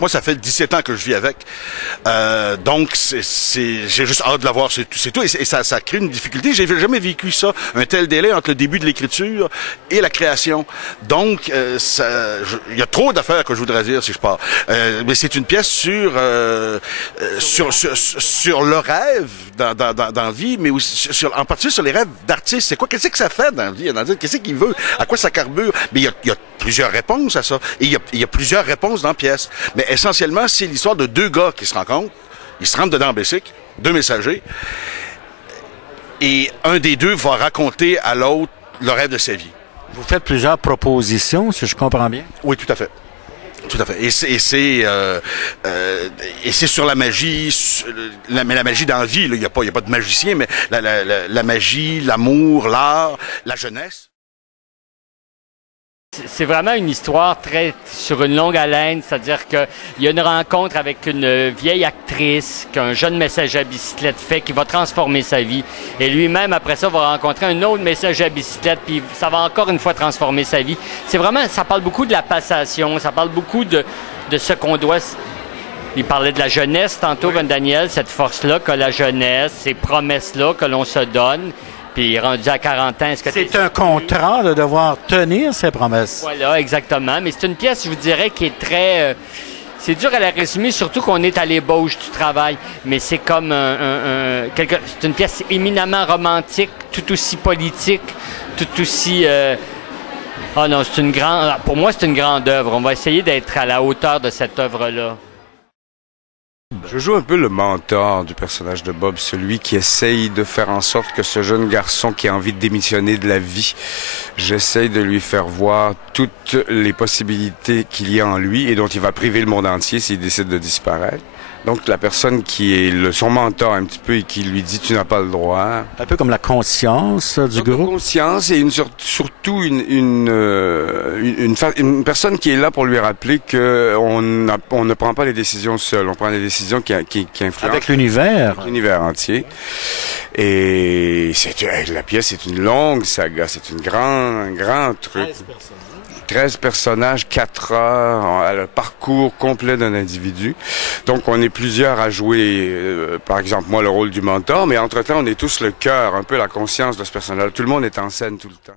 Moi, ça fait 17 ans que je vis avec. Donc, j'ai juste hâte de la voir, c'est tout. Et ça crée une difficulté. J'ai jamais vécu ça, un tel délai entre le début de l'écriture et la création. Donc, il y a trop d'affaires que je voudrais dire si je pars. Mais c'est une pièce sur le rêve dans la vie, mais aussi en particulier sur les rêves d'artistes. C'est quoi? Qu'est-ce que ça fait dans la vie? Qu'est-ce qu'il veut? À quoi ça carbure? Mais il y a plusieurs réponses à ça. Et il y a plusieurs réponses dans la pièce. Mais essentiellement, c'est l'histoire de deux gars qui se rencontrent. Ils se rentrent dedans en bicycle, deux messagers. Et un des deux va raconter à l'autre le rêve de sa vie. Vous faites plusieurs propositions, si je comprends bien. Oui, tout à fait. Tout à fait. Et c'est sur la magie, mais la magie dans la vie. Il n'y a pas de magicien, mais la magie, l'amour, l'art, la jeunesse. C'est vraiment une histoire très sur une longue haleine, c'est-à-dire qu'il y a une rencontre avec une vieille actrice qu'un jeune messager à bicyclette fait qui va transformer sa vie. Et lui-même, après ça, va rencontrer un autre messager à bicyclette, puis ça va encore une fois transformer sa vie. C'est vraiment, ça parle beaucoup de la passation, ça parle beaucoup de ce qu'on doit... Il parlait de la jeunesse tantôt, Van Daniel, cette force-là qu'a la jeunesse, ces promesses-là que l'on se donne. Puis rendu à 40 ans, est-ce que c'est un contrat de devoir tenir ses promesses. Voilà, exactement. Mais c'est une pièce, je vous dirais, qui est très... c'est dur à la résumer, surtout qu'on est à l'ébauche du travail. Mais c'est comme c'est une pièce éminemment romantique, tout aussi politique, tout aussi... Ah non, c'est une grande... Pour moi, c'est une grande œuvre. On va essayer d'être à la hauteur de cette œuvre-là. Je joue un peu le mentor du personnage de Bob, celui qui essaye de faire en sorte que ce jeune garçon qui a envie de démissionner de la vie, j'essaye de lui faire voir toutes les possibilités qu'il y a en lui et dont il va priver le monde entier s'il décide de disparaître. Donc la personne qui est son mentor un petit peu et qui lui dit tu n'as pas le droit. Un peu comme la conscience du groupe. La conscience et surtout une personne qui est là pour lui rappeler que on ne prend pas les décisions seul, on prend des décisions qui influencent avec l'univers entier. Et la pièce est une longue saga, c'est un grand truc. 13 personnages, 4 heures, le parcours complet d'un individu. Donc, on est plusieurs à jouer, par exemple, moi, le rôle du mentor, mais entre-temps, on est tous le cœur, un peu la conscience de ce personnage. Tout le monde est en scène tout le temps.